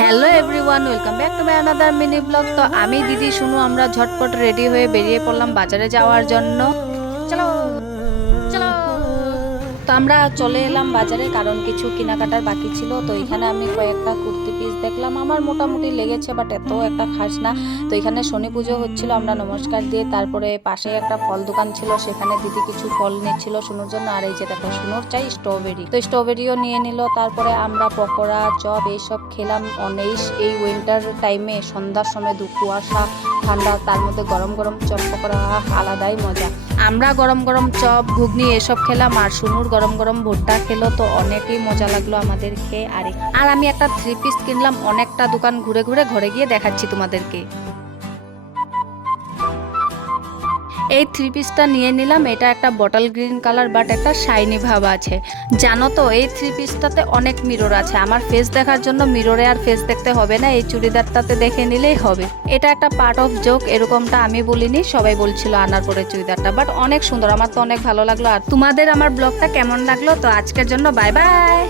Hello everyone, welcome back to my another mini blog. তো আমি দিদি শুনু আমরা ঝটপট রেডি হয়ে বেরিয়ে পড়লাম বাজারে যাওয়ার জন্য। চলো চলো। তো আমরা চলে এলাম বাজারে, কারণ কিছু কেনাকাটার বাকি ছিল। তো এখানে আমি কয়েকটা কুর্তি পিস দেখলাম, আমার মোটামুটি লেগেছে, বাট এত একটা খাস না। তো এখানে শনি পুজো হচ্ছিল, আমরা নমস্কার দিয়ে তারপরে পাশে একটা ফল দোকান ছিল, সেখানে দিদি কিছু ফল নিচ্ছিল শুনুর জন্য। আর এই যে দেখো, শুনুর চাই স্ট্রবেরি, তো স্ট্রবেরিও নিয়ে নিল। তারপরে আমরা পকোড়া চপ এইসব খেলাম। অনেক এই উইন্টার টাইমে সন্ধ্যার সময় কুয়াশা ঠান্ডা, তার মধ্যে গরম গরম চপ পকোড়া আলাদাই মজা। আমরা গরম গরম চপ ঘুগনি এসব খেলাম, আর শুনুর গরম গরম ভুট্টা খেলো। তো অনেকই মজা লাগলো আমাদের খেয়ে। আর আমি একটা 3 পিস কিনলাম। অনেকটা দোকান ঘুরে ঘুরে ঘরে গিয়ে দেখাচ্ছি তোমাদেরকে। এই 3 পিসটা নিয়ে নিলাম। এটা একটা বটল গ্রিন কালার, বাট একটা শাইনি ভাব আছে। জানো তো, এই 3 পিসটাতে অনেক মিরর আছে। আমার ফেস দেখার জন্য মিররে আর ফেস দেখতে হবে না, এই চুড়িদারটাতে দেখে নিলেই হবে। এটা একটা পার্ট অফ জোক, এরকমটা আমি বলিনি, সবাই বলছিল আনার পরে চুড়িদারটা, বাট অনেক সুন্দর। আমার তো অনেক ভালো লাগলো। আর তোমাদের আমার ব্লগটা কেমন লাগলো? তো আজকের জন্য বাই বাই।